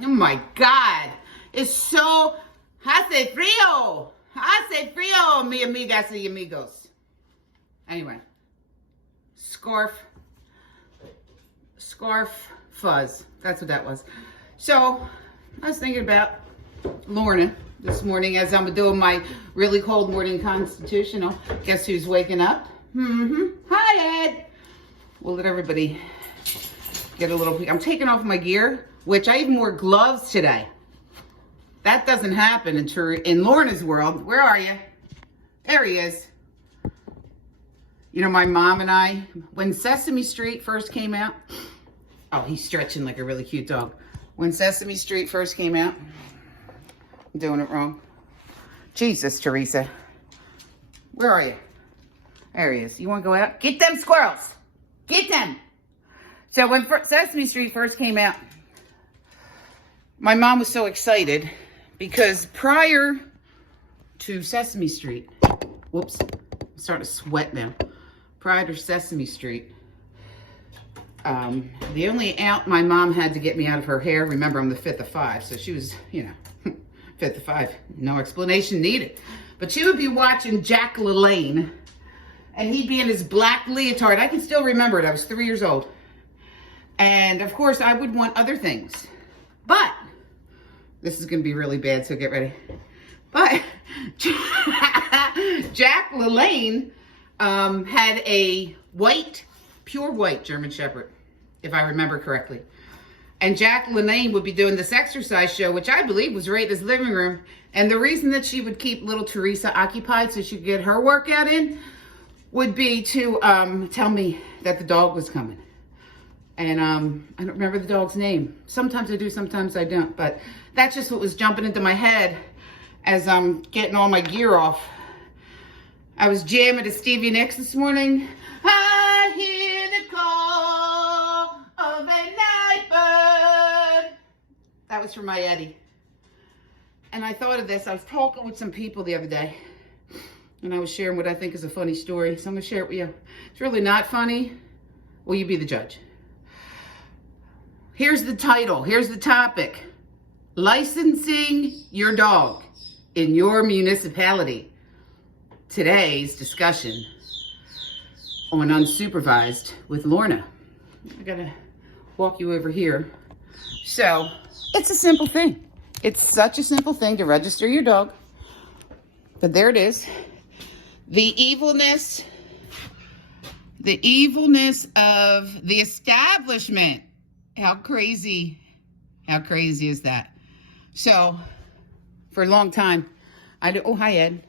Oh my God. It's so hace frío. Hace frío, mi amigas y amigos. Anyway. Scarf fuzz. That's what that was. So, I was thinking about Lorna this morning as I'm doing my really cold morning constitutional. Guess who's waking up? Hi, Ed. We'll let everybody get a little peek. I'm taking off my gear, which I even wore gloves today. That doesn't happen in Lorna's world. Where are you? There he is. You know, my mom and I, when Sesame Street first came out, oh, he's stretching like a really cute dog. When Sesame Street first came out, I'm doing it wrong. Jesus, Teresa. Where are you? There he is. You want to go out? Get them squirrels. Get them. So when Sesame Street first came out, my mom was so excited because prior to Sesame Street, whoops, I'm starting to sweat now. Prior to Sesame Street, the only out my mom had to get me out of her hair, remember I'm the fifth of five, so she was, you know, fifth of five, no explanation needed. But she would be watching Jack LaLanne, and he'd be in his black leotard. I can still remember it, I was 3 years old. And of course I would want other things. But, this is gonna be really bad, so get ready. But, Jack LaLanne had a white, pure white German Shepherd, if I remember correctly. And Jack LaLanne would be doing this exercise show, which I believe was right in his living room. And the reason that she would keep little Teresa occupied so she could get her workout in would be to tell me that the dog was coming. And I don't remember the dog's name. Sometimes I do, sometimes I don't. But that's just what was jumping into my head as I'm getting all my gear off. I was jamming to Stevie Nicks this morning. I hear the call of a night bird. That was from my Eddie. And I thought of this. I was talking with some people the other day. And I was sharing what I think is a funny story. So I'm going to share it with you. It's really not funny. Will you be the judge? Here's the title. Here's the topic. Licensing your dog in your municipality. Today's discussion on unsupervised with Lorna. I gotta walk you over here. So, it's a simple thing. It's such a simple thing to register your dog. But there it is. The evilness of the establishment. How crazy is that? So, for a long time, oh, hi, Ed.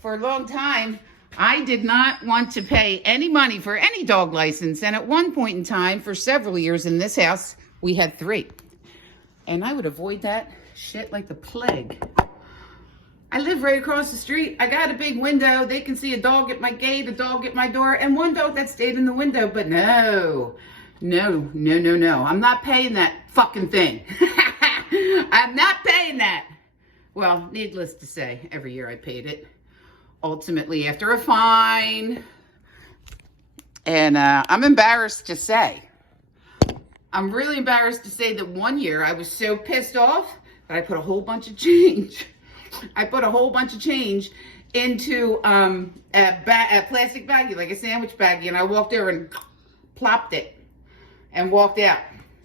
For a long time, I did not want to pay any money for any dog license. And at one point in time, for several years in this house, we had 3. And I would avoid that shit like the plague. I live right across the street. I got a big window. They can see a dog at my gate, a dog at my door, and one dog that stayed in the window. But no. I'm not paying that fucking thing. I'm not paying that. Well, needless to say, every year I paid it. Ultimately, after a fine. And I'm embarrassed to say. I'm really embarrassed to say that one year I was so pissed off that I put a whole bunch of change. I put a whole bunch of change into a plastic baggie, like a sandwich baggie, and I walked there and plopped it and walked out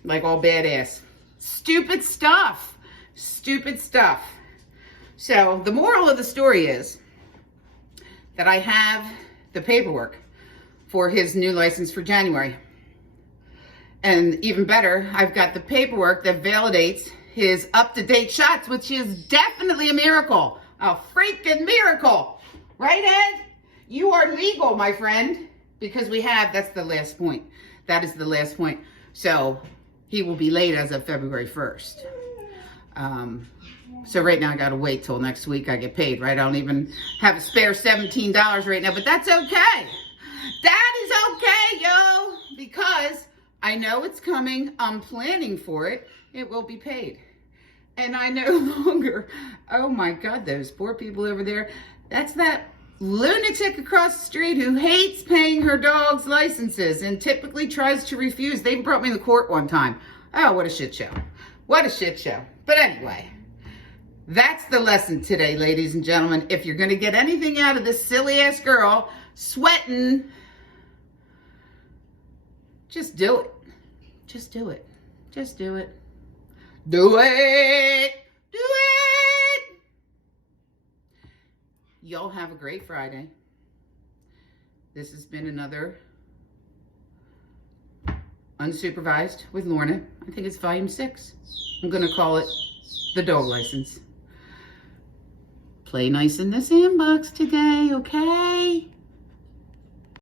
like all badass. Stupid stuff. Stupid stuff. So the moral of the story is that I have the paperwork for his new license for January. And even better, I've got the paperwork that validates his up-to-date shots, which is definitely a miracle. A freaking miracle. Right, Ed? You are legal, my friend. Because that's the last point. That is the last point. So, he will be late as of February 1st. So right now I gotta wait till next week I get paid, right? I don't even have a spare $17 right now, but that's okay. That is okay, yo, because I know it's coming. I'm planning for it. It will be paid. And I no longer, oh my God, those poor people over there. That's that lunatic across the street who hates paying her dog's licenses and typically tries to refuse. They brought me to court one time. Oh, what a shit show. What a shit show. But anyway, that's the lesson today, ladies and gentlemen. If you're going to get anything out of this silly ass girl sweating, just do it. Just do it. Just do it. Do it. Do it. Y'all have a great Friday. This has been another Unsupervised with Lorna. I think it's volume 6. I'm going to call it the dog license. Play nice in the sandbox today, okay?